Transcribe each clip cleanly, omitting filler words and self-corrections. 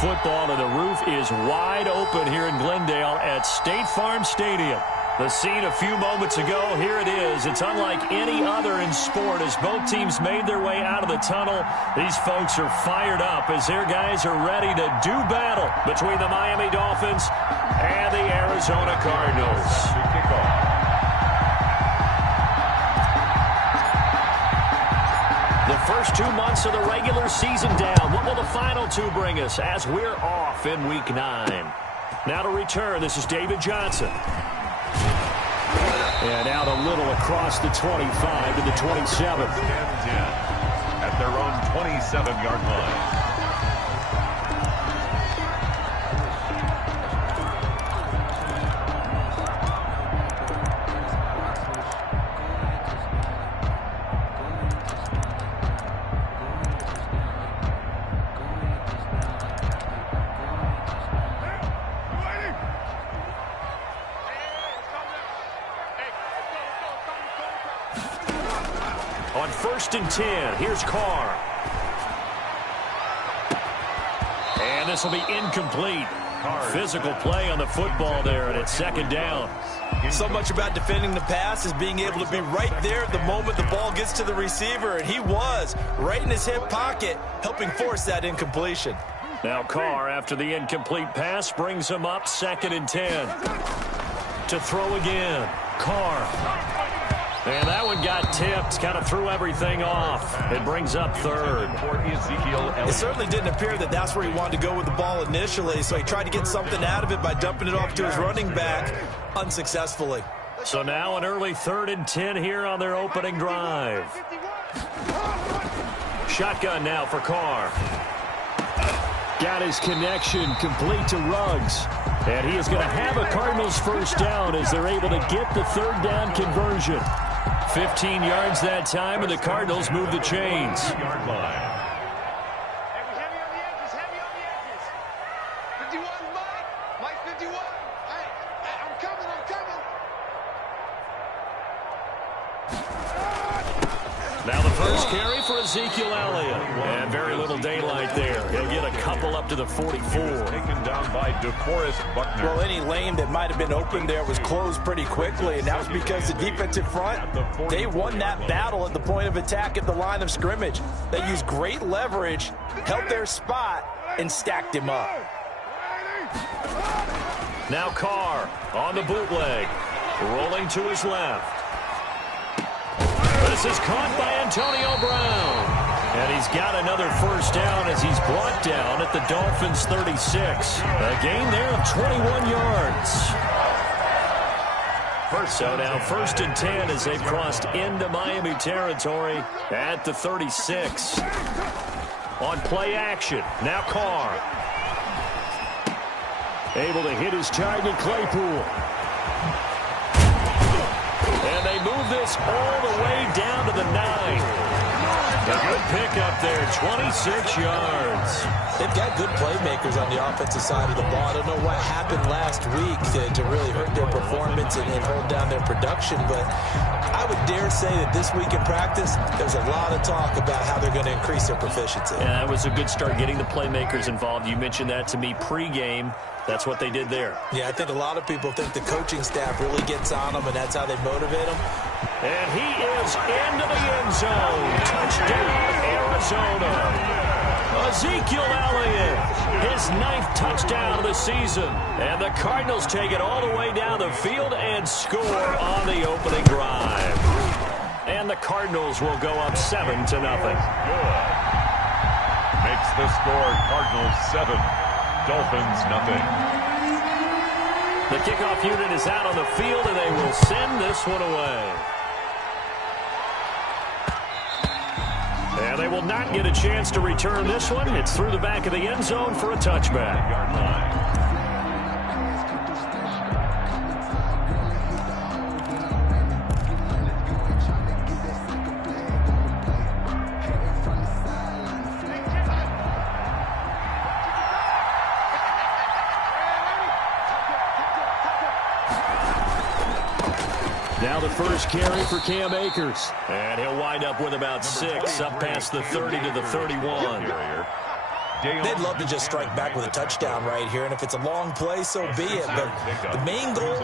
football, and the roof is wide open here in Glendale at State Farm Stadium. The scene a few moments ago, here it is. It's unlike any other in sport as both teams made their way out of the tunnel. These folks are fired up as their guys are ready to do battle between the Miami Dolphins and the Arizona Cardinals. The first 2 months of the regular season down. What will the final two bring us as we're off in Week 9? Now to return, this is David Johnson. And out a little across the 25 to the 27. At their own 27-yard line. On 1st and 10, here's Carr. And this will be incomplete. Physical play on the football there, and it's 2nd down. So much about defending the pass is being able to be right there at the moment the ball gets to the receiver, and he was right in his hip pocket, helping force that incompletion. Now Carr, after the incomplete pass, brings him up 2nd and 10. To throw again, Carr. And that one got tipped, kind of threw everything off. It brings up 3rd. It certainly didn't appear that that's where he wanted to go with the ball initially, so he tried to get something out of it by dumping it off to his running back unsuccessfully. So now an early 3rd and 10 here on their opening drive. Shotgun now for Carr. Got his connection complete to Ruggs. And he is going to have a Cardinals first down as they're able to get the 3rd down conversion. 15 yards that time, and the Cardinals move the chains. Heavy on the edges, heavy on the edges. 51, Mike 51. Hey, I'm coming. Now the first carry for Ezekiel Elliott. And very little daylight there. He'll get a couple up to the 44. Taken down by DeForest Buckner. Well, any lane that might have been open there was closed pretty quickly, and that was because the defensive front, they won that battle at the point of attack at the line of scrimmage. They used great leverage, held their spot, and stacked him up. Now Carr on the bootleg, rolling to his left. This is caught by Antonio Brown. And he's got another first down as he's brought down at the Dolphins' 36. A gain there of 21 yards. So now 1st and 10 as they've crossed into Miami territory at the 36. On play action, now Carr. Able to hit his target, Claypool. And they move this all the way down to the 9. A good pickup there, 26 yards. They've got good playmakers on the offensive side of the ball. I don't know what happened last week to really hurt their performance and hold down their production, but I would dare say that this week in practice, there's a lot of talk about how they're going to increase their proficiency. Yeah, that was a good start getting the playmakers involved. You mentioned that to me pregame. That's what they did there. Yeah, I think a lot of people think the coaching staff really gets on them, and that's how they motivate them. And he is into the end zone. Touchdown, Arizona. Ezekiel Elliott, his 9th touchdown of the season. And the Cardinals take it all the way down the field and score on the opening drive. And the Cardinals will go up 7-0. Good. Makes the score Cardinals 7, Dolphins 0. The kickoff unit is out on the field, and they will send this one away. And they will not get a chance to return this one. It's through the back of the end zone for a touchback. Now the first carry for Cam Akers. And he'll wind up with about 6 up past the 30 to the 31. They'd love to just strike back with a touchdown right here, and if it's a long play, so be it. But the main goal,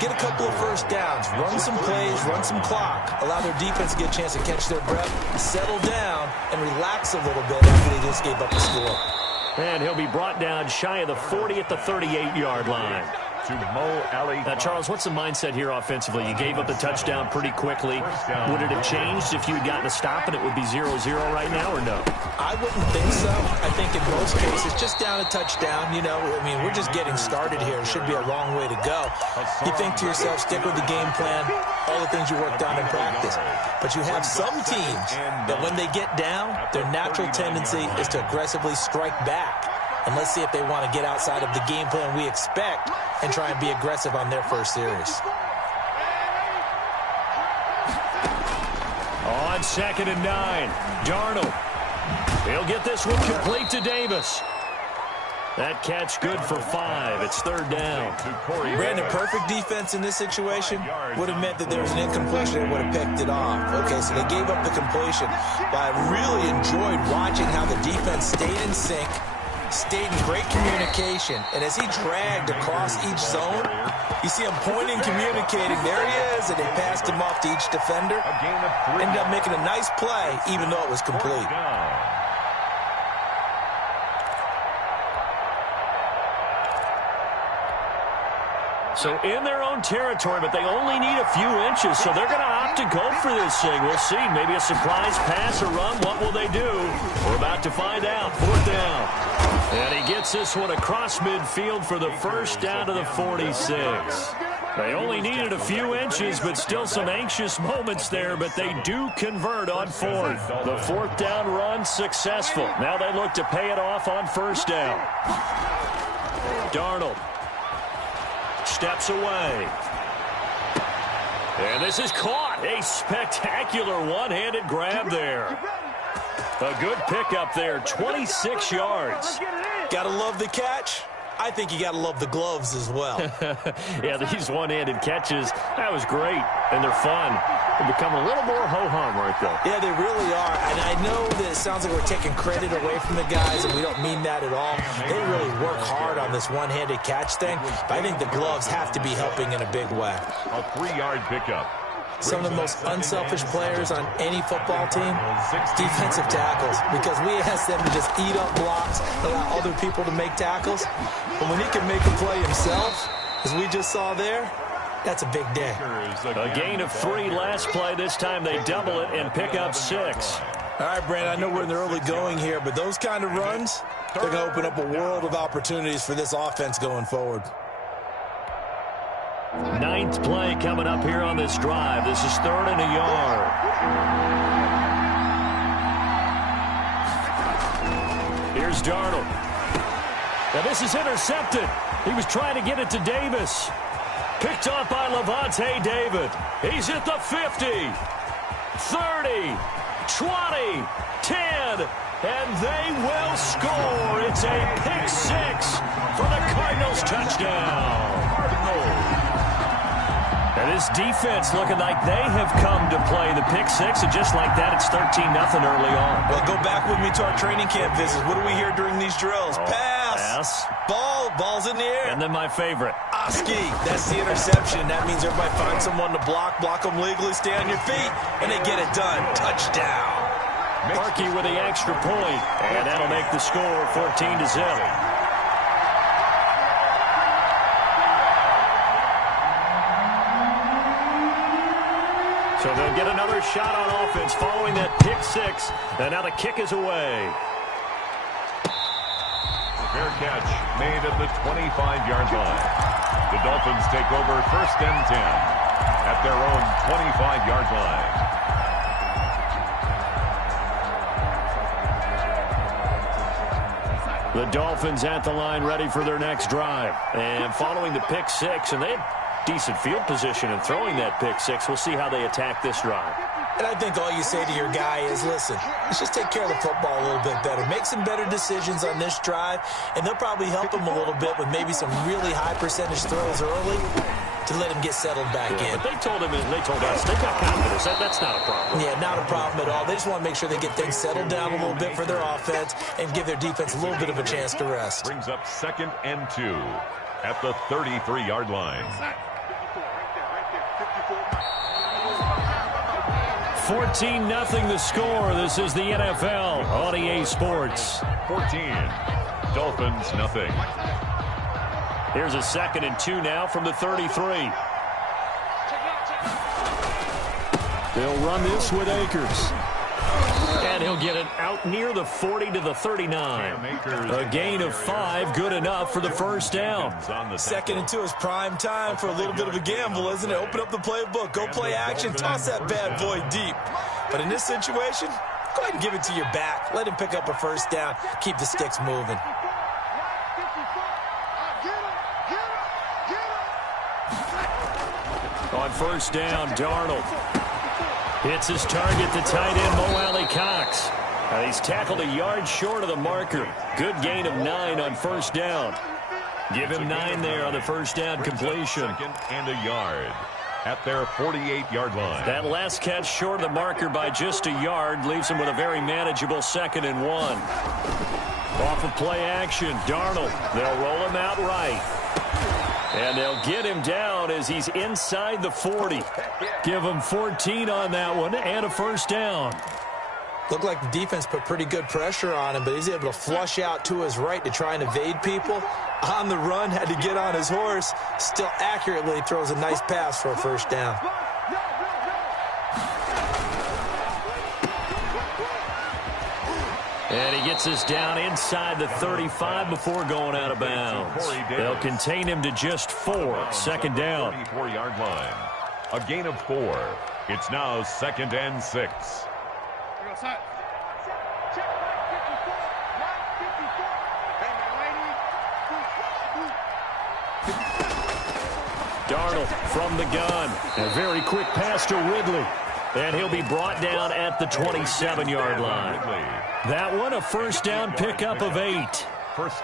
get a couple of first downs, run some plays, run some clock, allow their defense to get a chance to catch their breath, settle down, and relax a little bit after they just gave up the score. And he'll be brought down shy of the 40 at the 38-yard line. To Mo Ali. Now, Charles, what's the mindset here offensively? You gave up the touchdown pretty quickly. Would it have changed if you had gotten a stop and it would be 0-0 right now, or no? I wouldn't think so. I think in most cases, just down a touchdown, you know, I mean, we're just getting started here. It should be a long way to go. You think to yourself, stick with the game plan, all the things you worked on in practice. But you have some teams that when they get down, their natural tendency is to aggressively strike back. And let's see if they want to get outside of the game plan we expect and try and be aggressive on their first series. On 2nd and 9, Darnold. He'll get this one complete to Davis. That catch good for 5. It's 3rd down. Brandon, perfect defense in this situation would have meant that there was an incompletion and would have picked it off. Okay, so they gave up the completion. But I really enjoyed watching how the defense stayed in sync, stayed in great communication, and as he dragged across each zone, you see him pointing, communicating. There he is, and they passed him off to each defender. Ended up making a nice play, even though it was complete. So in their own territory, but they only need a few inches, so they're going to opt to go for this thing. We'll see. Maybe a surprise pass or run. What will they do? We're about to find out. 4th down. And he gets this one across midfield for the first down to the 46. They only needed a few inches, but still some anxious moments there, but they do convert on 4th. The 4th down run successful. Now they look to pay it off on 1st down. Darnold steps away. And this is caught. A spectacular one-handed grab there. A good pickup there, 26 yards. Gotta love the catch. I think you gotta love the gloves as well. Yeah, these one-handed catches, that was great, and they're fun. They become a little more ho-hum, aren't they? Yeah, they really are, and I know that it sounds like we're taking credit away from the guys, and we don't mean that at all. They really work hard on this one-handed catch thing, but I think the gloves have to be helping in a big way. A 3-yard pickup. Some of the most unselfish players on any football team, defensive tackles, because we ask them to just eat up blocks, allow other people to make tackles. But when he can make a play himself, as we just saw there, that's a big day. A gain of 3 last play. This time they double it and pick up 6. All right, Brandon, I know we're in the early going here, but those kind of runs, they're going to open up a world of opportunities for this offense going forward. 9th play coming up here on this drive. This is 3rd and a yard. Here's Darnold. Now this is intercepted. He was trying to get it to Davis. Picked off by Levante David. He's at the 50, 30, 20, 10, and they will score. It's a pick 6 for the Cardinals touchdown. And this defense looking like they have come to play the pick 6, and just like that, it's 13-0 early on. Well, go back with me to our training camp visits. What do we hear during these drills? Pass. Ball's in the air. And then my favorite. Oski, that's the interception. That means everybody finds someone to block them legally, stay on your feet, and they get it done. Touchdown. Markey with the extra point, and that'll make the score 14-0. So they'll get another shot on offense following that pick 6, and now the kick is away. Fair catch made at the 25-yard line. The Dolphins take over 1st and 10 at their own 25-yard line. The Dolphins at the line ready for their next drive. And following the pick 6, and they had decent field position in throwing that pick 6. We'll see how they attack this drive. And I think all you say to your guy is, listen, let's just take care of the football a little bit better. Make some better decisions on this drive, and they'll probably help him a little bit with maybe some really high percentage throws early to to let him get settled back in. But they told us, they got confidence. That's not a problem. Yeah, not a problem at all. They just want to make sure they get things settled down a little bit for their offense and give their defense a little bit of a chance to rest. Brings up 2nd and 2 at the 33-yard line. 14-0 the score. This is the NFL on EA Sports. 14. Dolphins, nothing. Here's a 2nd and 2 now from the 33. They'll run this with Akers. And he'll get it out near the 40 to the 39. A gain of 5, good enough for the first down. 2nd and 2 is prime time for a little bit of a gamble, isn't it? Open up the playbook, go play action, toss that bad boy deep. But in this situation, go ahead and give it to your back. Let him pick up a first down. Keep the sticks moving. On first down, Darnold hits his target, the tight end, Mo Alley-Cox. He's tackled a yard short of the marker. Good gain of 9 on first down. Give him 9 there on the first down completion. 2nd and a yard at their 48-yard line. That last catch short of the marker by just a yard leaves him with a very manageable 2nd and 1. Off of play action, Darnold. They'll roll him out right. And they'll get him down as he's inside the 40. Give him 14 on that one and a first down. Looked like the defense put pretty good pressure on him, but he's able to flush out to his right to try and evade people. On the run, had to get on his horse. Still accurately throws a nice pass for a first down. And he gets us down inside the 35 before going out of bounds. They'll contain him to just 4. 2nd down. 34-yard line. A gain of 4. It's now 2nd and 6. Darnold from the gun. A very quick pass to Ridley. And he'll be brought down at the 27-yard line. That one, a first down pickup of 8.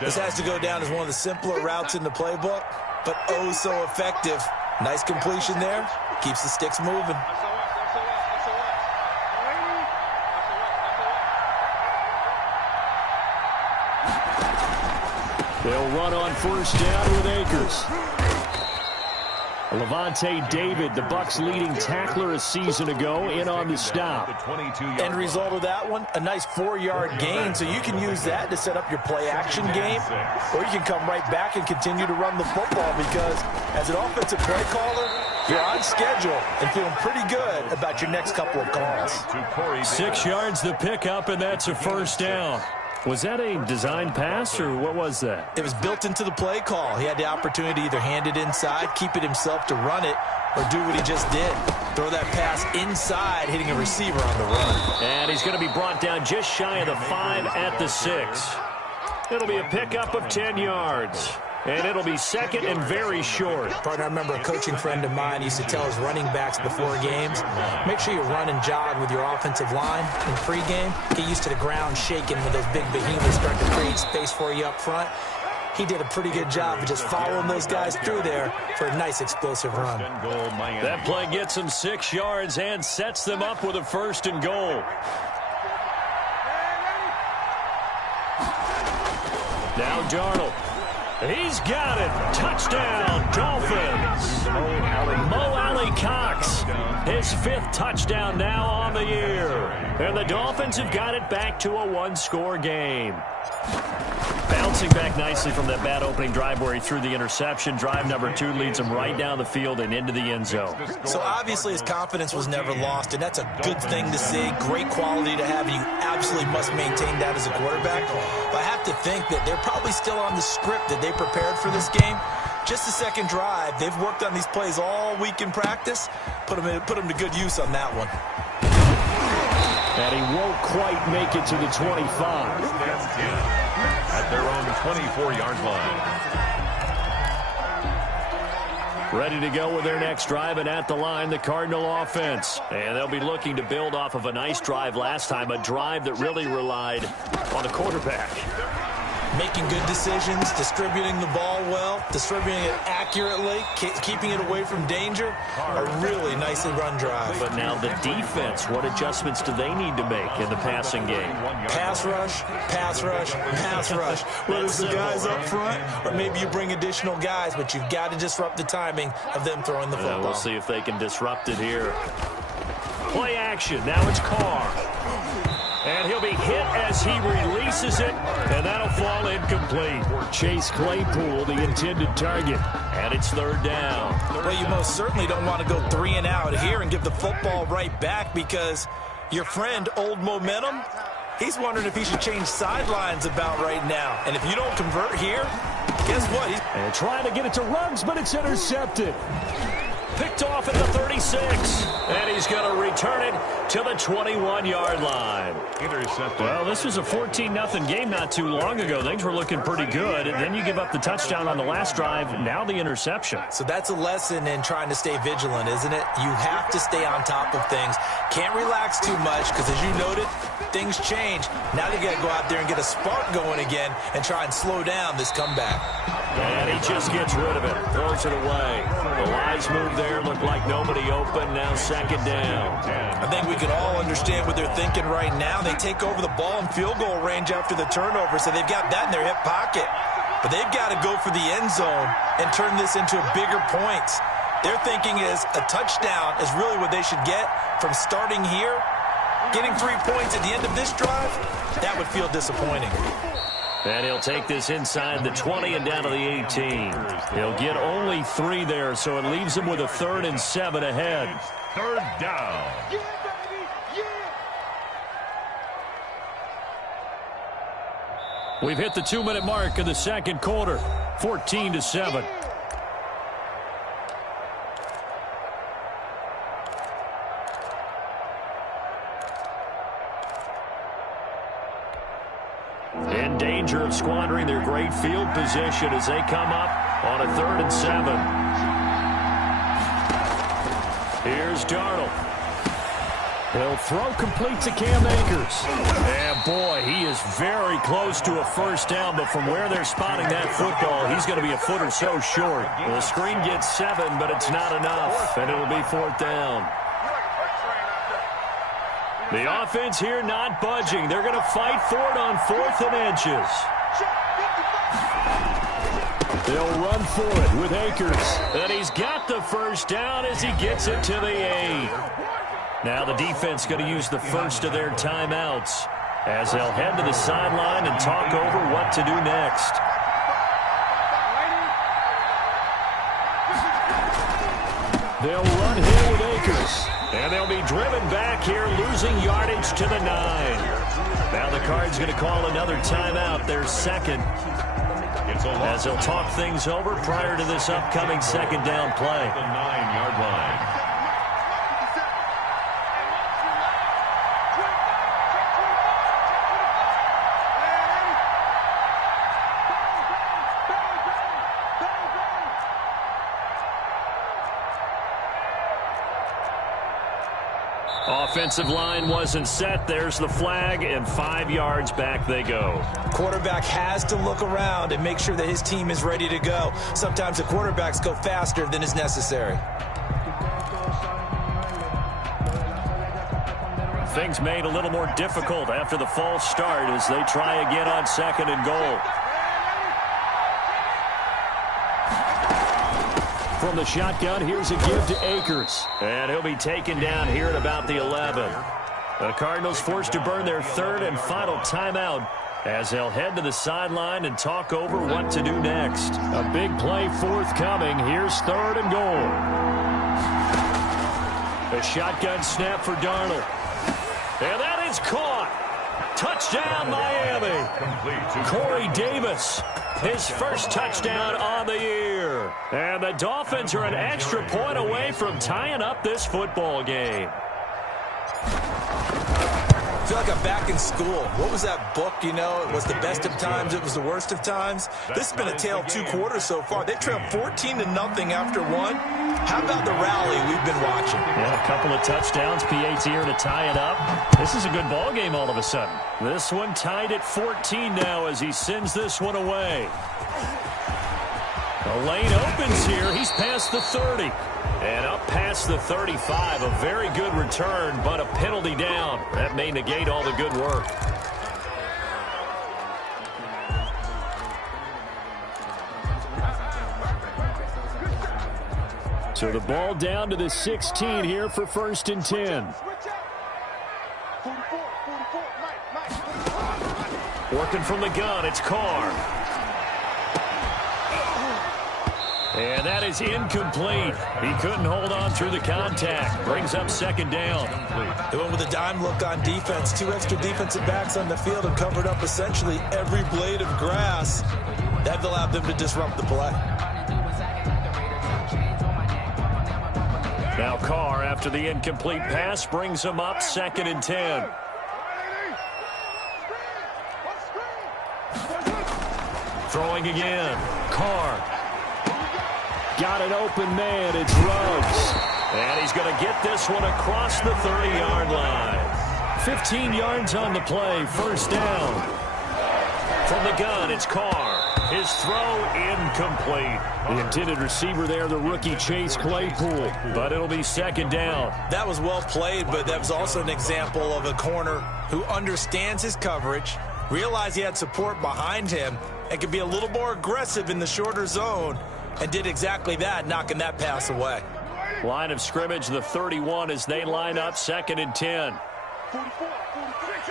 This has to go down as one of the simpler routes in the playbook, but oh so effective. Nice completion there. Keeps the sticks moving. They'll run on first down with Akers. Levante David, the Bucs' leading tackler a season ago, in on the stop. End result of that one, a nice 4-yard gain, so you can use that to set up your play-action game, or you can come right back and continue to run the football because as an offensive play caller, you're on schedule and feeling pretty good about your next couple of calls. 6 yards the pickup, and that's a first down. Was that a design pass, or what was that? It was built into the play call. He had the opportunity to either hand it inside, keep it himself to run it, or do what he just did. Throw that pass inside, hitting a receiver on the run. And he's going to be brought down just shy of the 5 at the 6. It'll be a pickup of 10 yards. And it'll be 2nd and very short. Partner, I remember a coaching friend of mine used to tell his running backs before games, make sure you run and jog with your offensive line in pregame. Get used to the ground shaking when those big behemoths start to create space for you up front. He did a pretty good job of just following those guys through there for a nice explosive run. That play gets them 6 yards and sets them up with a 1st and goal. Now Darnold. He's got it. Touchdown, Dolphins. Mo Alley-Cox. His 5th touchdown now on the year. And the Dolphins have got it back to a 1-score game. Bouncing back nicely from that bad opening drive where he threw the interception. Drive number 2 leads him right down the field and into the end zone. So obviously his confidence was never lost, and that's a good thing to see. Great quality to have, and you absolutely must maintain that as a quarterback. But I have to think that they're probably still on the script that they prepared for this game. Just the second drive. They've worked on these plays all week in practice. Put them to good use on that one. And he won't quite make it to the 25. At their own 24-yard line. Ready to go with their next drive, and at the line, the Cardinal offense. And they'll be looking to build off of a nice drive last time, a drive that really relied on the quarterback. Making good decisions, distributing the ball well, distributing it accurately, keeping it away from danger. A really nicely run drive. But now the defense, what adjustments do they need to make in the passing game? Pass rush, pass rush, pass rush. Whether it's the guys up front or maybe you bring additional guys, but you've got to disrupt the timing of them throwing the football. We'll see if they can disrupt it here. Play action. Now it's Carr. And he'll be hit as he releases it, and that'll fall incomplete. Chase Claypool, the intended target. And it's third down. Well, you most certainly don't want to go 3 and out here and give the football right back because your friend, Old Momentum, he's wondering if he should change sidelines about right now. And if you don't convert here, guess what? And trying to get it to Ruggs, but it's intercepted. Picked off at the 36. And he's going to return it to the 21-yard line. Intercepted. Well, this was a 14-0 game not too long ago. Things were looking pretty good. And then you give up the touchdown on the last drive. Now the interception. So that's a lesson in trying to stay vigilant, isn't it? You have to stay on top of things. Can't relax too much because, as you noted, things change. Now they got to go out there and get a spark going again and try and slow down this comeback. And he just gets rid of it. Throws it away. The Lions move there. Looked like nobody open. Now second down. I think we can all understand what they're thinking right now. They take over the ball in field goal range after the turnover, so they've got that in their hip pocket. But they've got to go for the end zone and turn this into bigger points. Their thinking is a touchdown is really what they should get from starting here. Getting 3 points at the end of this drive, that would feel disappointing. And he'll take this inside the 20 and down to the 18. He'll get only 3 there, so it leaves him with a 3rd and 7 ahead. Third down. Yeah, baby, yeah. We've hit the 2-minute mark of the second quarter. 14-7. In danger of squandering their great field position as they come up on a 3rd and 7. Here's Darnold. He'll throw complete to Cam Akers. And boy, he is very close to a first down, but from where they're spotting that football, he's going to be a foot or so short. The screen gets 7, but it's not enough, and it'll be 4th down. The offense here not budging. They're going to fight for it on 4th and inches. They'll run for it with Akers. And he's got the first down as he gets it to the 8. Now the defense going to use the first of their timeouts as they'll head to the sideline and talk over what to do next. They'll run here with Akers. And they'll be driven back here, losing yardage to the 9. Now the Cards going to call another timeout, their second, as they'll talk things over prior to this upcoming second down play. The 9-yard line. Offensive line wasn't set. There's the flag, and 5 yards back they go. Quarterback has to look around and make sure that his team is ready to go. Sometimes the quarterbacks go faster than is necessary. Things made a little more difficult after the false start as they try again on 2nd and goal. From the shotgun, here's a give to Akers. And he'll be taken down here at about the 11. The Cardinals forced to burn their 3rd and final timeout as they'll head to the sideline and talk over what to do next. A big play forthcoming. Here's 3rd and goal. A shotgun snap for Darnold. And that is caught. Touchdown, Miami. Corey Davis, his first touchdown on the year. And the Dolphins are an extra point away from tying up this football game. I feel like I'm back in school. What was that book, you know? It was the best of times. It was the worst of times. This has been a tale of 2 quarters so far. They trailed 14-0 after 1. How about the rally we've been watching? Yeah, a couple of touchdowns. PAT here to tie it up. This is a good ball game all of a sudden. This one tied at 14 now as he sends this one away. The lane opens here. He's past the 30. And up past the 35. A very good return, but a penalty down. That may negate all the good work. So the ball down to the 16 here for 1st and 10. Working from the gun, it's Carr. And that is incomplete. He couldn't hold on through the contact. Brings up 2nd down. They went with a dime look on defense. 2 extra defensive backs on the field and covered up essentially every blade of grass. That allowed them to disrupt the play. Now Carr, after the incomplete pass, brings him up 2nd and 10. Throwing again. Carr. Got an open man. It's Ruggs. And he's going to get this one across the 30-yard line. 15 yards on the play. 1st down. From the gun, it's Carr. His throw incomplete. The intended receiver there, the rookie Chase Claypool. But it'll be 2nd down. That was well played, but that was also an example of a corner who understands his coverage, realized he had support behind him, and could be a little more aggressive in the shorter zone, and did exactly that, knocking that pass away. Line of scrimmage, the 31 as they line up 2nd and 10. 44, 46,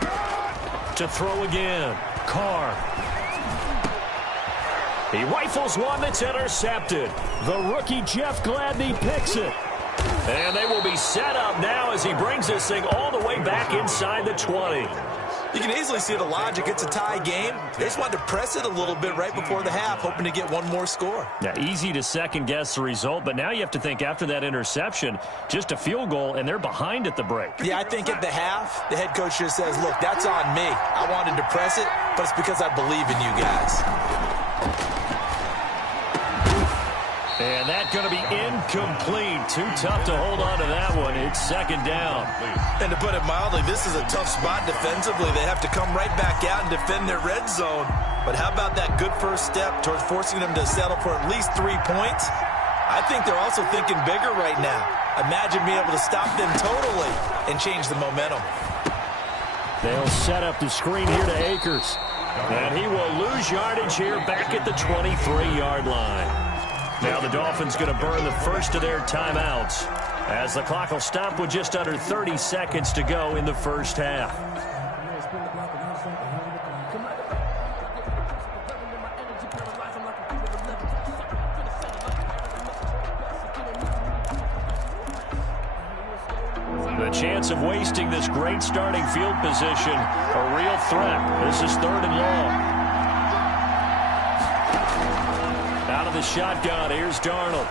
18. To throw again. Carr. He rifles one that's intercepted. The rookie Jeff Gladney picks it. And they will be set up now as he brings this thing all the way back inside the 20. You can easily see the logic. It's a tie game. They just wanted to press it a little bit right before the half, hoping to get one more score. Yeah, easy to second-guess the result, but now you have to think after that interception, just a field goal, and they're behind at the break. Yeah, I think at the half, the head coach just says, look, that's on me. I wanted to press it, but it's because I believe in you guys. And that's going to be incomplete. Too tough to hold on to that one. It's 2nd down. And to put it mildly, this is a tough spot defensively. They have to come right back out and defend their red zone. But how about that good first step towards forcing them to settle for at least 3 points? I think they're also thinking bigger right now. Imagine being able to stop them totally and change the momentum. They'll set up the screen here to Akers. And he will lose yardage here back at the 23-yard line. Now the Dolphins going to burn the first of their timeouts as the clock will stop with just under 30 seconds to go in the first half. The chance of wasting this great starting field position, a real threat. This is 3rd and long. Out of the shotgun, here's Darnold.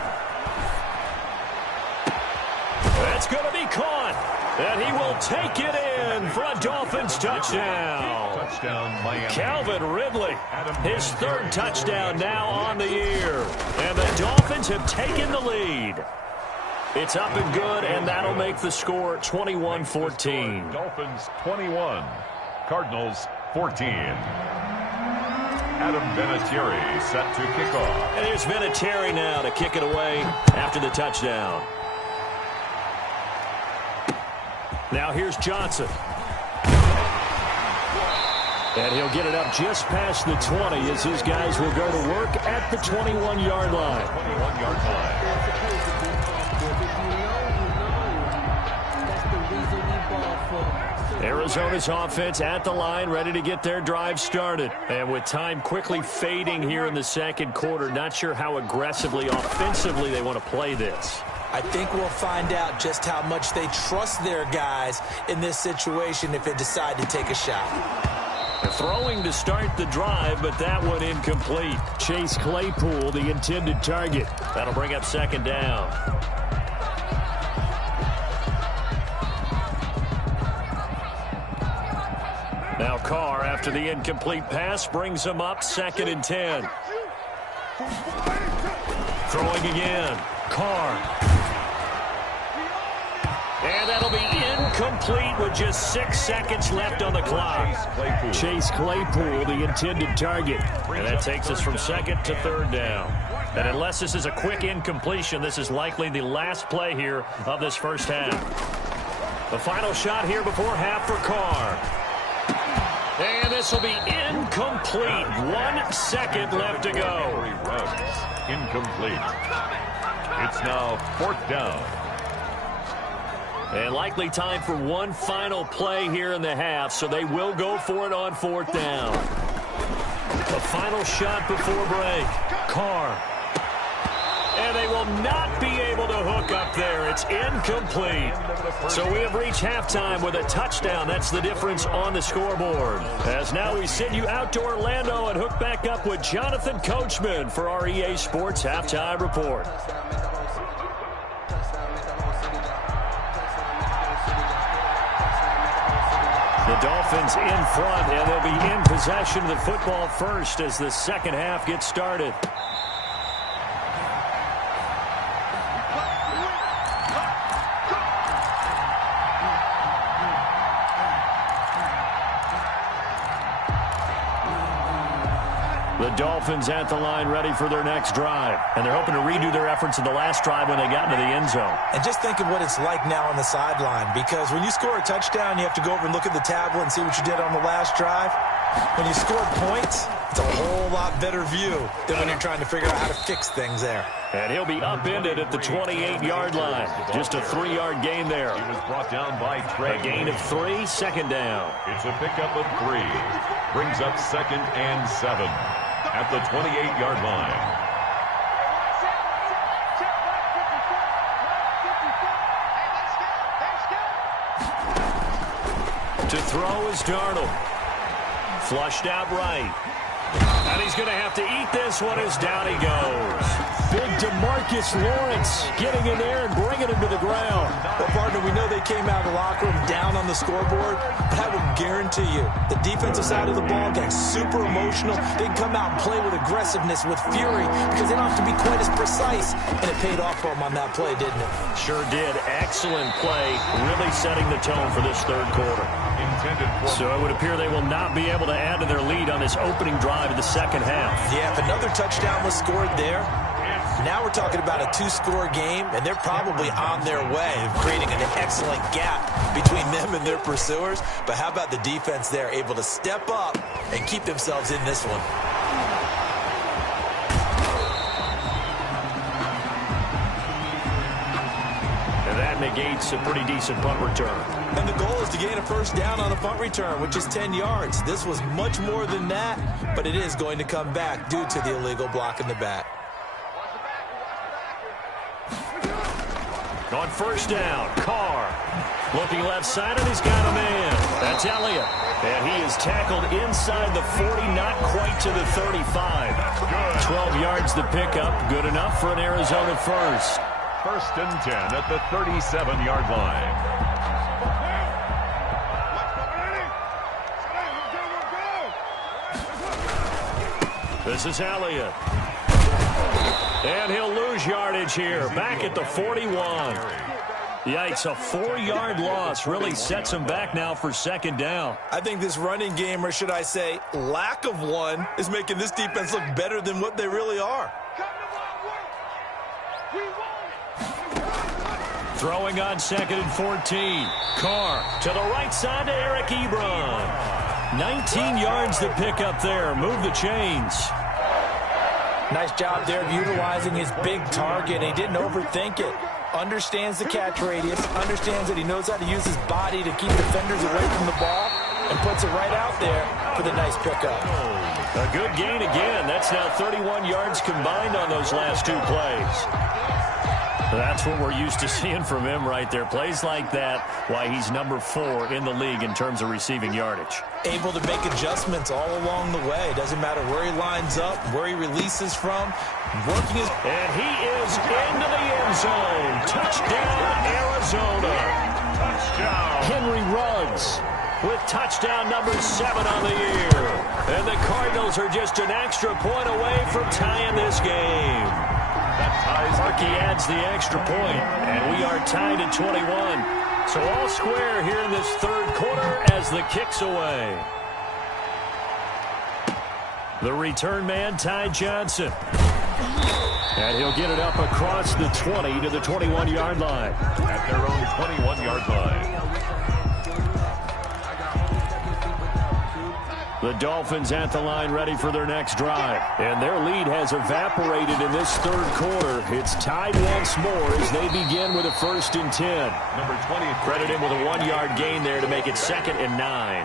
That's going to be caught. And he will take it in for a Dolphins touchdown. Touchdown, Miami. Calvin Ridley, his 3rd touchdown now on the year. And the Dolphins have taken the lead. It's up and good, and that'll make the score 21-14. Dolphins 21, Cardinals 14. Adam Vinatieri set to kick off. And here's Vinatieri now to kick it away after the touchdown. Now here's Johnson. And he'll get it up just past the 20 as his guys will go to work at the 21-yard line. 21-yard line. Arizona's offense at the line, ready to get their drive started. And with time quickly fading here in the 2nd quarter, not sure how aggressively, offensively they want to play this. I think we'll find out just how much they trust their guys in this situation if they decide to take a shot. They're throwing to start the drive, but that one incomplete. Chase Claypool, the intended target. That'll bring up 2nd down. Now Carr, after the incomplete pass, brings him up 2nd and 10. Throwing again. Carr. And that'll be incomplete with just 6 seconds left on the clock. Chase Claypool, the intended target. And that takes us from second to third down. And unless this is a quick incompletion, this is likely the last play here of this first half. The final shot here before half for Carr. And this will be incomplete. 1 second left to go. Incomplete. It's now 4th down. And likely time for one final play here in the half, so they will go for it on 4th down. The final shot before break. Carr. And they will not be able to hook up there. It's incomplete. So we have reached halftime with a touchdown. That's the difference on the scoreboard. As now we send you out to Orlando and hook back up with Jonathan Coachman for our EA Sports Halftime Report. The Dolphins in front, and they'll be in possession of the football first as the second half gets started. The Dolphins at the line ready for their next drive. And they're hoping to redo their efforts in the last drive when they got into the end zone. And just think of what it's like now on the sideline, because when you score a touchdown, you have to go over and look at the tablet and see what you did on the last drive. When you score points, it's a whole lot better view than when you're trying to figure out how to fix things there. And he'll be upended at the 28-yard line. Just a 3-yard gain there. He was brought down by Trey. A gain of 3, second down. It's a pickup of 3. Brings up 2nd and 7 at the 28-yard line. To throw is Darnold. Flushed out right. And he's going to have to eat this one as down he goes. Big DeMarcus Lawrence getting in there and bringing him to the ground. Well, partner, we know they came out of the locker room down on the scoreboard, but I will guarantee you the defensive side of the ball got super emotional. They can come out and play with aggressiveness, with fury, because they don't have to be quite as precise. And it paid off for them on that play, didn't it? Sure did. Excellent play, really setting the tone for this third quarter. So it would appear they will not be able to add to their lead on this opening drive of the second half. Yeah, if another touchdown was scored there, now we're talking about a 2-score game, and they're probably on their way of creating an excellent gap between them and their pursuers. But how about the defense there, able to step up and keep themselves in this one? And that negates a pretty decent punt return. And the goal is to gain a first down on the punt return, which is 10 yards. This was much more than that, but it is going to come back due to the illegal block in the back. On first down, Carr. Looking left side, and he's got a man. That's Elliott. And he is tackled inside the 40, not quite to the 35. 12 yards the pickup. Good enough for an Arizona first. 1st and 10 at the 37-yard line. This is Elliott. And he'll lose yardage here. Back at the 41. Yikes, a 4-yard loss really sets him back now for second down. I think this running game, or should I say lack of one, is making this defense look better than what they really are. Throwing on 2nd and 14. Carr to the right side to Eric Ebron. 19 yards to pick up there. Move the chains. Nice job there of utilizing his big target. He didn't overthink it. Understands the catch radius. Understands that he knows how to use his body to keep defenders away from the ball. And puts it right out there for the nice pickup. A good gain again. That's now 31 yards combined on those last 2 plays. That's what we're used to seeing from him right there. Plays like that, why he's number 4 in the league in terms of receiving yardage. Able to make adjustments all along the way. Doesn't matter where he lines up, where he releases from. Working his... And he is into the end zone. Touchdown, Arizona. Touchdown. Henry Ruggs. with touchdown number 7 on the year. And the Cardinals are just an extra point away from tying this game. Markey adds the extra point, and we are tied at 21. So all square here in this third quarter as the kick's away. The return man, Ty Johnson. And he'll get it up across the 20 to the 21-yard line. At their own 21-yard line. The Dolphins at the line ready for their next drive. And their lead has evaporated in this third quarter. It's tied once more as they begin with a 1st and 10. Number 20. Credit him with a 1-yard gain there to make it 2nd and 9.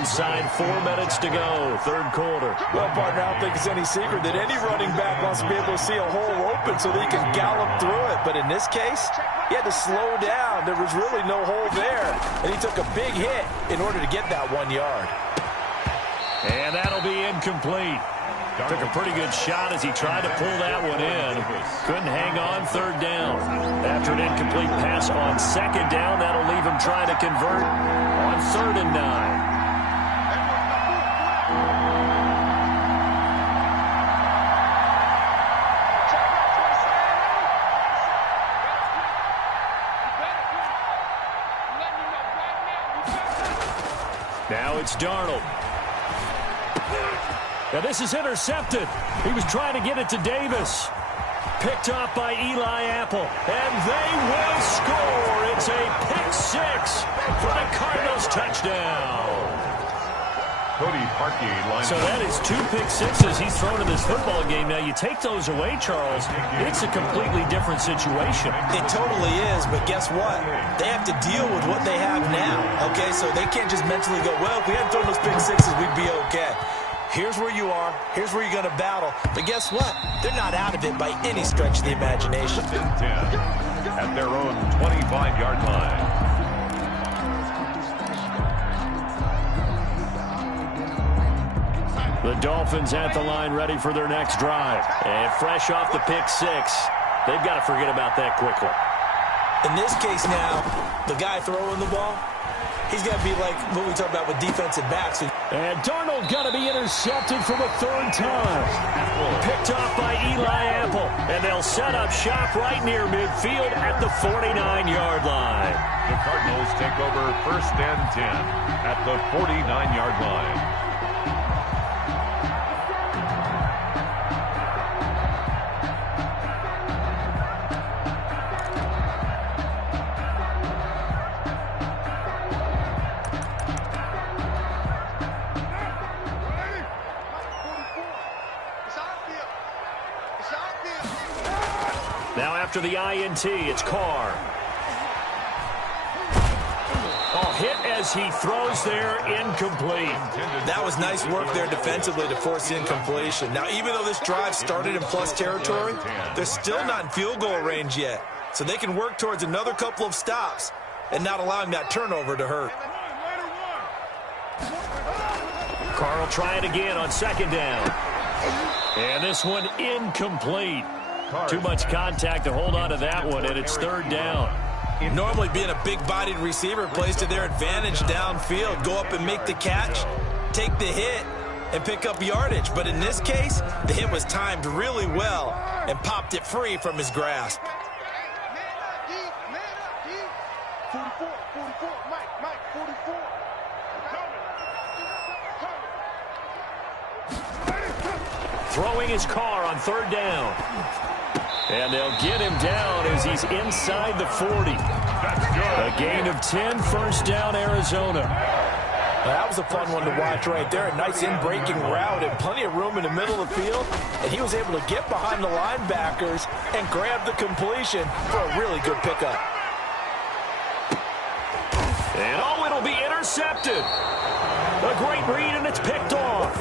Inside 4 minutes to go, third quarter. Well, partner, I don't think it's any secret that any running back wants to be able to see a hole open so that he can gallop through it. But in this case, he had to slow down. There was really no hole there. And he took a big hit in order to get that 1 yard. And that'll be incomplete. Took a pretty good shot as he tried to pull that one in. Couldn't hang on third down. After an incomplete pass on 2nd down, that'll leave him trying to convert on 3rd and 9. Now it's Darnold. Now this is intercepted. He was trying to get it to Davis. Picked off by Eli Apple. And they will score. It's a pick 6 for the Cardinals touchdown. Cody Parkey lines So that is 2 pick 6s he's thrown in this football game. Now you take those away, Charles, it's a completely different situation. It totally is, but guess what? They have to deal with what they have now, okay? So they can't just mentally go, well, if we hadn't thrown those pick 6s, we'd be okay. Here's where you are. Here's where you're going to battle. But guess what? They're not out of it by any stretch of the imagination. 10 at their own 25-yard line. The Dolphins at the line ready for their next drive. And fresh off the pick 6, they've got to forget about that quickly. In this case now, the guy throwing the ball, he's got to be like what we talk about with defensive backs. And Darnold got to be intercepted for the 3rd time. Picked off by Eli Apple. And they'll set up shop right near midfield at the 49-yard line. The Cardinals take over 1st and 10 at the 49-yard line. Now after the INT, it's Carr. Oh, hit as he throws there, incomplete. That was nice work there defensively to force the incompletion. Now, even though this drive started in plus territory, they're still not in field goal range yet. So they can work towards another couple of stops and not allowing that turnover to hurt. Carr will try it again on 2nd down. And this one incomplete. Too much contact to hold on to that one, and it's 3rd down. Normally being a big-bodied receiver plays to their advantage downfield. Go up and make the catch, take the hit, and pick up yardage. But in this case, the hit was timed really well and popped it free from his grasp. 44, Mike, 44. Throwing his Carr on 3rd down. And they'll get him down as he's inside the 40. A gain of 10, 1st down, Arizona. That was a fun one to watch right there. A nice in-breaking route and plenty of room in the middle of the field. And he was able to get behind the linebackers and grab the completion for a really good pickup. And oh, it'll be intercepted. A great read, and it's picked off.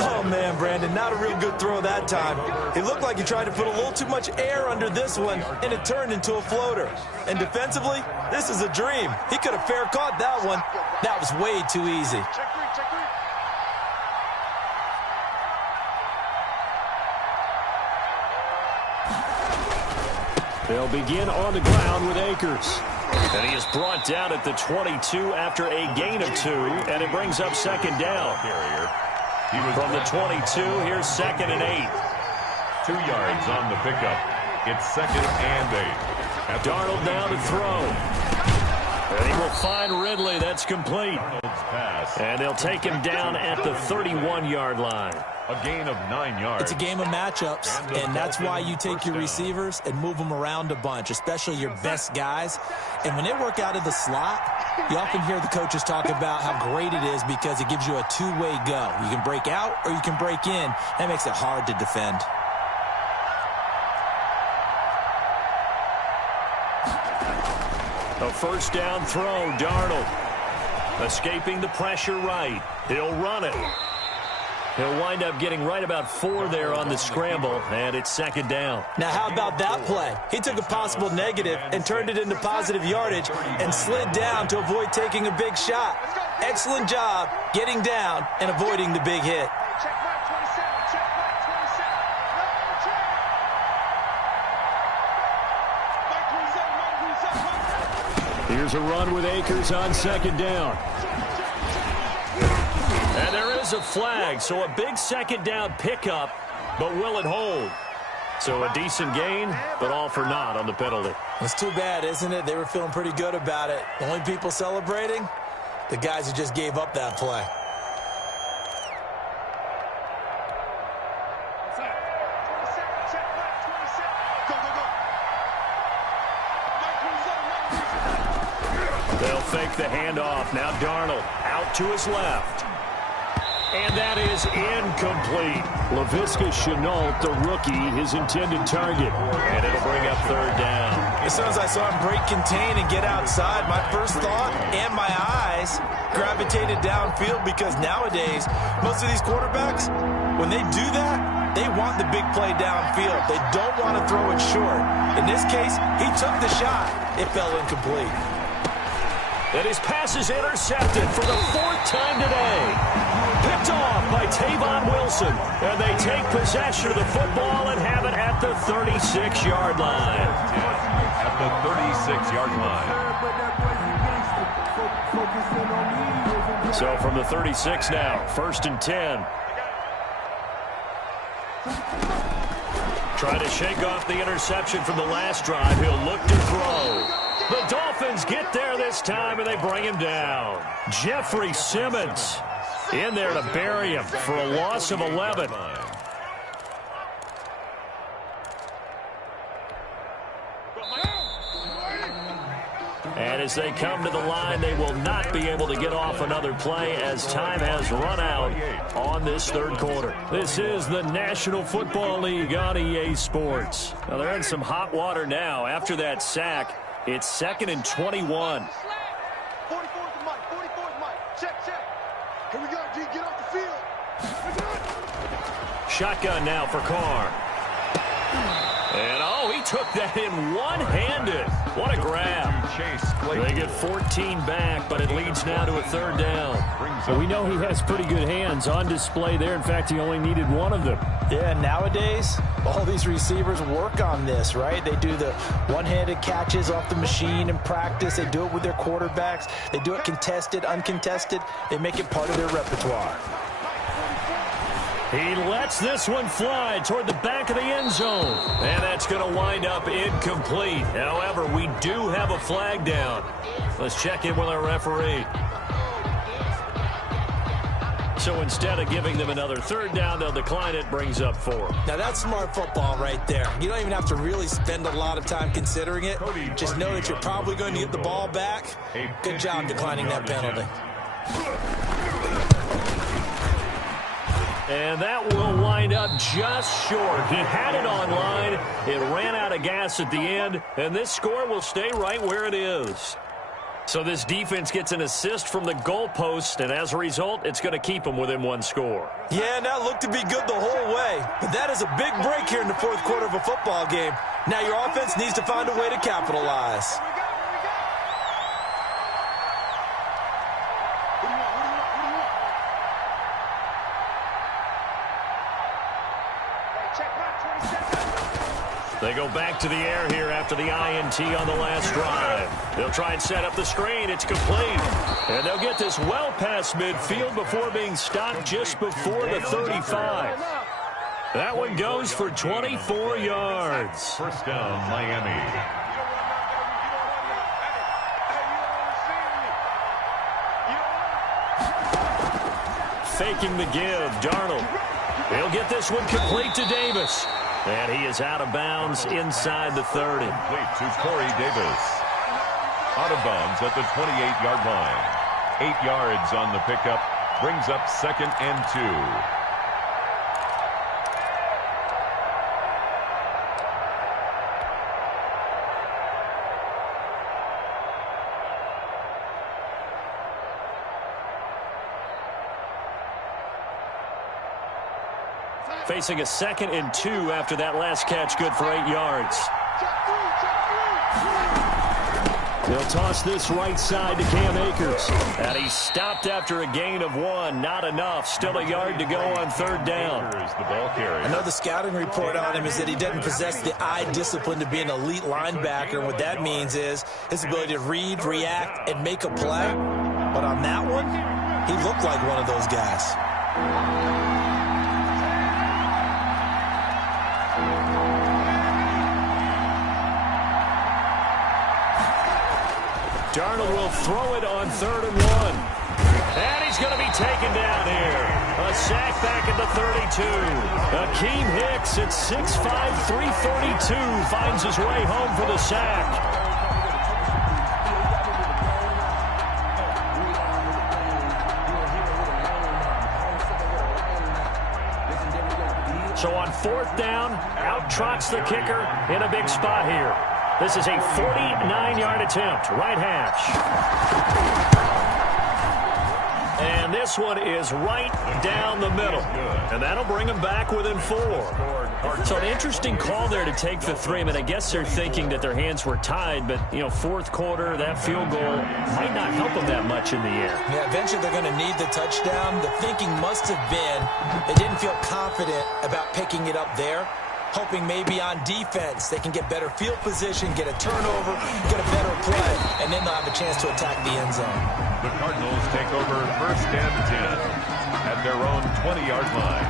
Oh, man, Brandon, not a real good throw that time. It looked like he tried to put a little too much air under this one, and it turned into a floater. And defensively, this is a dream. He could have fair caught that one. That was way too easy. They'll begin on the ground with Akers. And he is brought down at the 22 after a gain of 2, and it brings up second down. From the 22, here's 2nd and 8. 2 yards on the pickup. It's 2nd and 8. Darnold now to throw. And he will find Ridley. That's complete. And they'll take him down at the 31-yard line. A gain of 9 yards. It's a game of matchups, and that's why you take your receivers and move them around a bunch, especially your best guys. And when they work out of the slot, you often hear the coaches talk about how great it is because it gives you a two-way go. You can break out or you can break in. That makes it hard to defend. A first down throw, Darnold. Escaping the pressure right. He'll run it. He'll wind up getting right about 4 there on the scramble, and it's 2nd down. Now, how about that play? He took a possible negative and turned it into positive yardage and slid down to avoid taking a big shot. Excellent job getting down and avoiding the big hit. Here's a run with Akers on 2nd down. And there is a flag, so a big 2nd down pickup, but will it hold? So a decent gain, but all for naught on the penalty. It's too bad, isn't it? They were feeling pretty good about it. The only people celebrating, the guys who just gave up that play. They'll fake the handoff. Now Darnold out to his left. And that is incomplete. Laviska Shenault, the rookie, his intended target. And it'll bring up 3rd down. As soon as I saw him break contain and get outside, my first thought and my eyes gravitated downfield because nowadays, most of these quarterbacks, when they do that, they want the big play downfield. They don't want to throw it short. In this case, he took the shot. It fell incomplete. And his pass is intercepted for the 4th time today. Picked off by Tavon Wilson. And they take possession of the football and have it at the 36-yard line. At the 36-yard line. So from the 36 now, 1st and 10. Trying to shake off the interception from the last drive. He'll look to throw. The Dolphins get there this time, and they bring him down. Jeffrey Simmons in there to bury him for a loss of 11. And as they come to the line, they will not be able to get off another play as time has run out on this 3rd quarter. This is the National Football League on EA Sports. Now, they're in some hot water now after that sack. It's 2nd and 21. 44's the mic. 44's mic. Check, check. Here we go, G. Get off the field. Shotgun now for Carr. And, oh, he took that in one-handed. What a grab. They get 14 back, but it leads now to a 3rd down. Well, we know he has pretty good hands on display there. In fact, he only needed one of them. Yeah, nowadays, all these receivers work on this, right? They do the one-handed catches off the machine in practice. They do it with their quarterbacks. They do it contested, uncontested. They make it part of their repertoire. He lets this one fly toward the back of the end zone. And that's going to wind up incomplete. However, we do have a flag down. Let's check in with our referee. So instead of giving them another 3rd down, they'll decline it, brings up 4. Now, that's smart football right there. You don't even have to really spend a lot of time considering it. Just know that you're probably going to get the ball back. Good job declining that penalty. And that will wind up just short. He had it on line. It ran out of gas at the end, and this score will stay right where it is. So this defense gets an assist from the goalpost, and as a result, it's going to keep them within 1 score. Yeah, and that looked to be good the whole way. But that is a big break here in the 4th quarter of a football game. Now your offense needs to find a way to capitalize. They go back to the air here after the INT on the last drive. They'll try and set up the screen. It's complete. And they'll get this well past midfield before being stopped just before the 35. That one goes for 24 yards. First down, Miami. Faking the give, Darnold. He'll get this one complete to Davis. And he is out of bounds inside the 30. Complete to Corey Davis. Out of bounds at the 28-yard line. 8 yards on the pickup. Brings up 2nd and 2. Facing a 2nd and 2 after that last catch, good for 8 yards. They'll toss this right side to Cam Akers. And he stopped after a gain of 1. Not enough. Still a yard to go on 3rd down. The ball carrier. I know the scouting report on him is that he doesn't possess the eye discipline to be an elite linebacker. And what that means is his ability to read, react, and make a play. But on that one, he looked like one of those guys. Darnold will throw it on 3rd and 1. And he's going to be taken down here. A sack back at the 32. Akeem Hicks at 6'5", 332 finds his way home for the sack. So on 4th down, out trots the kicker in a big spot here. This is a 49-yard attempt, right hash. And this one is right down the middle. And that'll bring them back within 4. So an interesting call there to take the 3. I mean, I guess they're thinking that their hands were tied, but, you know, 4th quarter, that field goal might not help them that much in the air. Yeah, eventually they're going to need the touchdown. The thinking must have been they didn't feel confident about picking it up there, hoping maybe on defense they can get better field position, get a turnover, get a better play, and then they'll have a chance to attack the end zone. The Cardinals take over 1st and 10 at their own 20-yard line.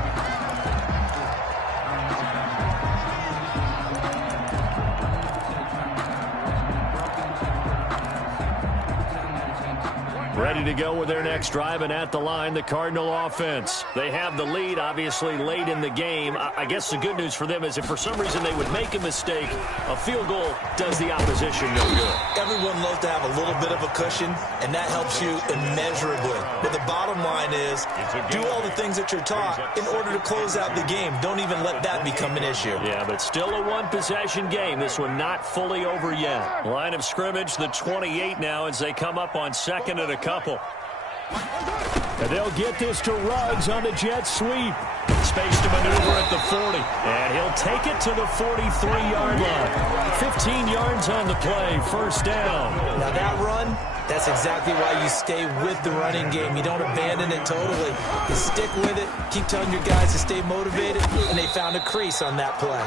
Ready to go with their next drive, and at the line, the Cardinal offense. They have the lead, obviously, late in the game. I guess the good news for them is if for some reason they would make a mistake, a field goal does the opposition no good. Everyone loves to have a little bit of a cushion, and that helps you immeasurably. But the bottom line is do all the things that you're taught in order to close out the game. Don't even let that become an issue. Yeah, but still a one-possession game. This one not fully over yet. Line of scrimmage, the 28 now as they come up on 2nd and a couple. And they'll get this to Ruggs on the jet sweep. Space to maneuver at the 40. And he'll take it to the 43-yard line. 15 yards on the play. 1st down. Now that run, that's exactly why you stay with the running game. You don't abandon it totally. You stick with it, keep telling your guys to stay motivated, and they found a crease on that play.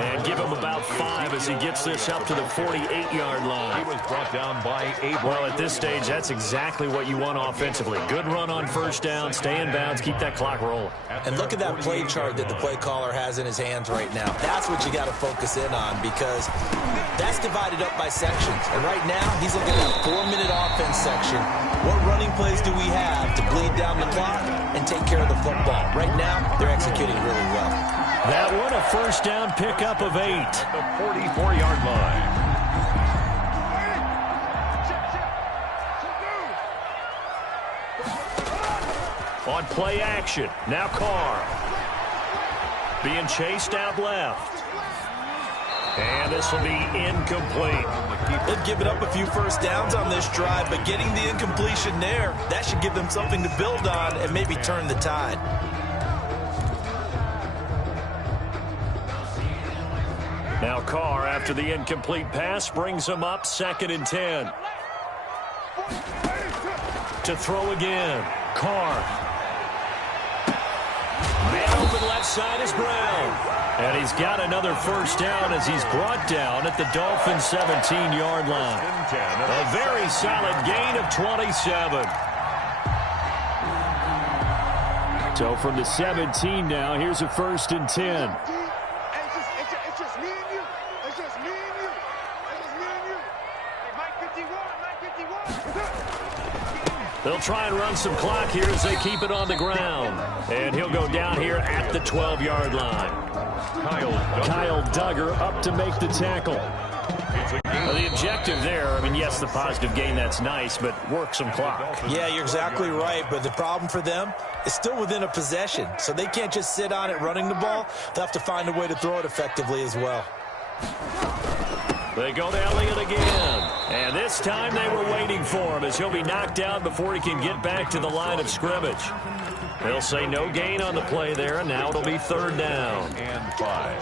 And give him about 5 as he gets this up to the 48-yard line. He was brought down by Abrams. Well, at this stage, that's exactly what you want offensively. Good run on 1st down, stay in bounds, keep that clock rolling. And look at that play chart that the play caller has in his hands right now. That's what you got to focus in on because that's divided up by sections. And right now, he's looking at that 4-minute offense section. What running plays do we have to bleed down the clock and take care of the football? Right now, they're executing really well. That one, a 1st down pickup of 8. At the 44-yard line. On play action, now Carr. Being chased out left. And this will be incomplete. They've given up a few 1st downs on this drive, but getting the incompletion there, that should give them something to build on and maybe turn the tide. Now Carr, after the incomplete pass, brings them up 2nd and 10. To throw again, Carr. Man open left that side is Brown. And he's got another first down as he's brought down at the Dolphins' 17-yard line. A very solid gain of 27. So from the 17 now, here's a 1st and 10. It's just me and you. It's just me and you. It's just me and you. Hey, Mike 51, Mike 51. They'll try and run some clock here as they keep it on the ground. And he'll go down here at the 12-yard line. Kyle Duggar up to make the tackle. Well, the objective there, I mean, yes, the positive gain, that's nice, but work some clock. Yeah, you're exactly right, but the problem for them is still within a possession, so they can't just sit on it running the ball. They'll have to find a way to throw it effectively as well. They go to Elliott again, and this time they were waiting for him as he'll be knocked down before he can get back to the line of scrimmage. They'll say no gain on the play there, and now it'll be 3rd down. And 5.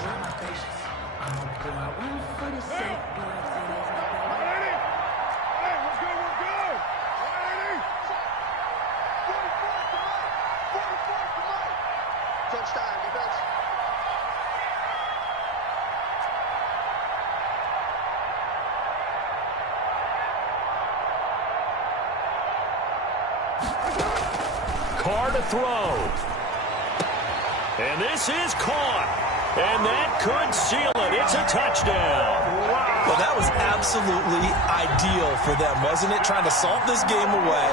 Carr to throw. And this is caught. And that could seal it. It's a touchdown. Well, that was absolutely ideal for them, wasn't it? Trying to salt this game away.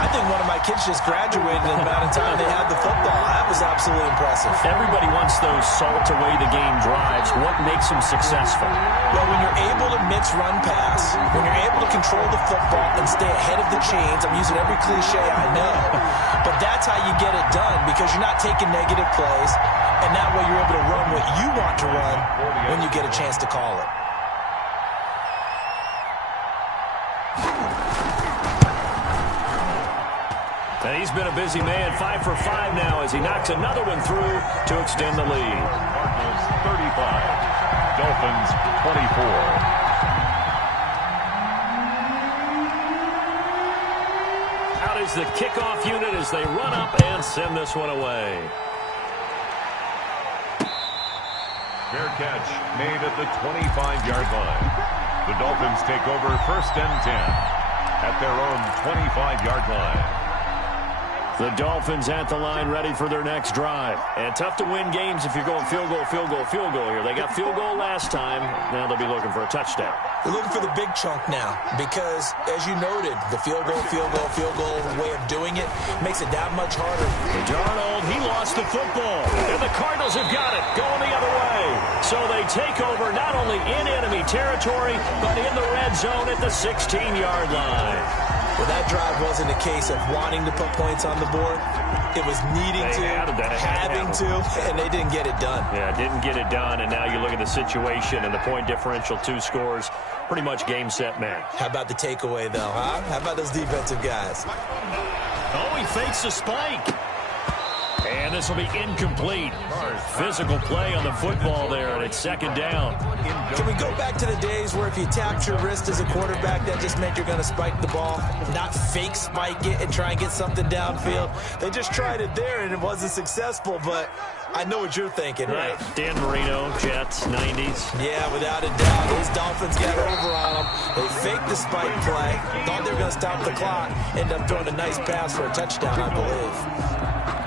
I think one of my kids just graduated in the amount of time they had the football. That was absolutely impressive. Everybody wants those salt-away-the-game drives. What makes them successful? Well, when you're able to mix run pass, when you're able to control the football and stay ahead of the chains, I'm using every cliche I know, but that's how you get it done because you're not taking negative plays, and that way you're able to run what you want to run when you get a chance to call it. And he's been a busy man, 5 for 5 now as he knocks another one through to extend the lead. Cardinals 35, Dolphins 24. Out is the kickoff unit as they run up and send this one away. Fair catch made at the 25-yard line. The Dolphins take over 1st and 10 at their own 25-yard line. The Dolphins at the line ready for their next drive. And tough to win games if you're going field goal, field goal, field goal here. They got field goal last time. Now they'll be looking for a touchdown. They're looking for the big chunk now because, as you noted, the field goal way of doing it makes it that much harder. Darnold, he lost the football. And the Cardinals have got it going the other way. So they take over not only in enemy territory, but in the red zone at the 16-yard line. Well, that drive wasn't a case of wanting to put points on the board. It was needing to, having to, and they didn't get it done. Yeah, didn't get it done, and now you look at the situation and the point differential, 2 scores, pretty much game, set, match. How about the takeaway, though, huh? How about those defensive guys? Oh, he fakes a spike. And this will be incomplete. Physical play on the football there, and it's 2nd down. Can we go back to the days where if you tapped your wrist as a quarterback, that just meant you're going to spike the ball, not fake spike it and try and get something downfield? They just tried it there, and it wasn't successful, but I know what you're thinking, right? Dan Marino, Jets, 90s. Yeah, without a doubt. Those Dolphins got over on them. They faked the spike play, thought they were going to stop the clock, ended up throwing a nice pass for a touchdown, I believe.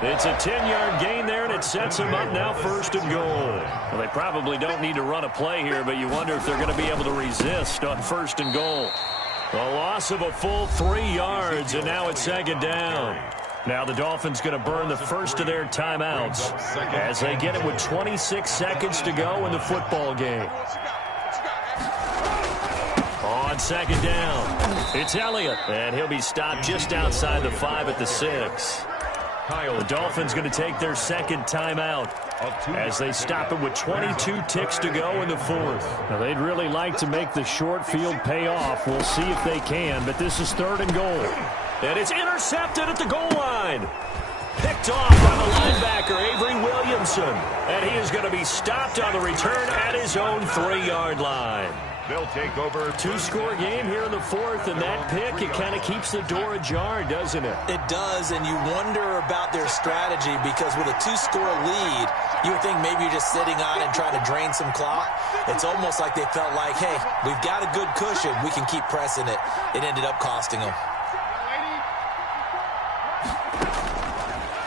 It's a 10-yard gain there, and it sets them up now 1st and goal. Well, they probably don't need to run a play here, but you wonder if they're going to be able to resist on 1st and goal. A loss of a full 3 yards, and now it's 2nd down. Now the Dolphins going to burn the first of their timeouts as they get it with 26 seconds to go in the football game. On 2nd down, it's Elliott, and he'll be stopped just outside the 5 at the 6. The Dolphins going to take their 2nd timeout as they stop it with 22 ticks to go in the 4th. Now, they'd really like to make the short field pay off. We'll see if they can, but this is 3rd and goal. And it's intercepted at the goal line. Picked off by the linebacker, Avery Williamson. And he is going to be stopped on the return at his own 3-yard line. They'll take over. Two-score game here in the fourth, and that pick, it kind of keeps the door ajar, doesn't it? It does, and you wonder about their strategy because with a two-score lead, you would think maybe you're just sitting on it and trying to drain some clock. It's almost like they felt like, hey, we've got a good cushion. We can keep pressing it. It ended up costing them.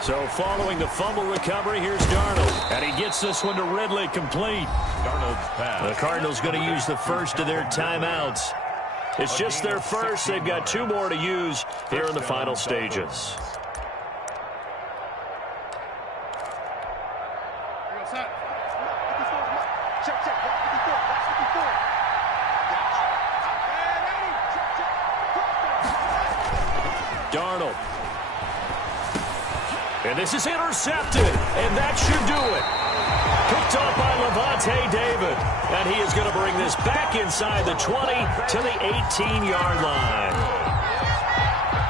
So following the fumble recovery, here's Darnold. And he gets this one to Ridley, complete. Darnold's pass. The Cardinals going to use the first of their timeouts. It's just their first. They've got 2 more to use here in the final stages. Darnold. And this is intercepted, and that should do it. Picked off by Levante David, and he is going to bring this back inside the 20 to the 18-yard line.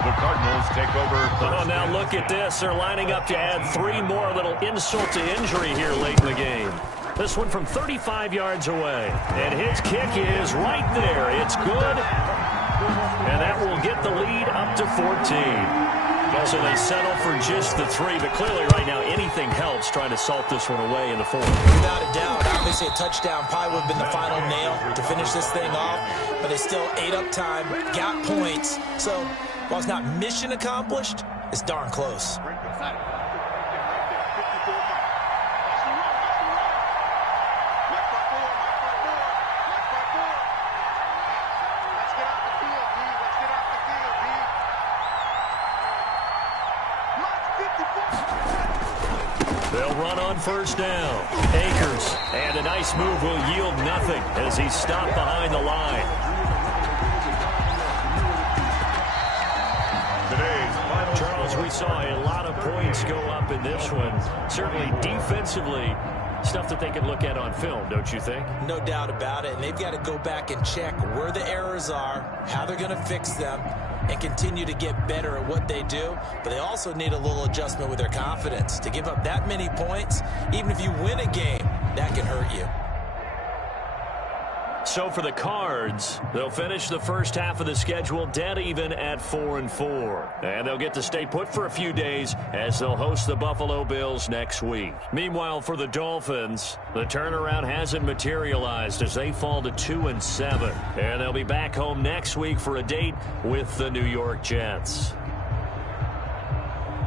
The Cardinals take over. Oh, now look at this. They're lining up to add 3 more. Little insult to injury here late in the game. This one from 35 yards away, and his kick is right there. It's good, and that will get the lead up to 14. So they settle for just the 3, but clearly right now anything helps trying to salt this one away in the 4th. Without a doubt, obviously a touchdown probably would have been the final nail to finish this thing off, but they still ate up time, got points. So while it's not mission accomplished, it's darn close. They'll run on first down. Akers, and a nice move will yield nothing as he's stopped behind the line. Charles, we saw a lot of points go up in this one. Certainly defensively, stuff that they can look at on film, don't you think? No doubt about it, and they've got to go back and check where the errors are, how they're going to fix them, and continue to get better at what they do. But they also need a little adjustment with their confidence. To give up that many points, even if you win a game, that can hurt you. So for the Cards, they'll finish the first half of the schedule dead even at 4-4. And they'll get to stay put for a few days as they'll host the Buffalo Bills next week. Meanwhile, for the Dolphins, the turnaround hasn't materialized as they fall to 2-7. And they'll be back home next week for a date with the New York Jets.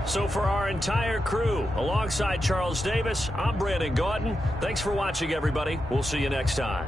So for our entire crew, alongside Charles Davis, I'm Brandon Gautin. Thanks for watching, everybody. We'll see you next time.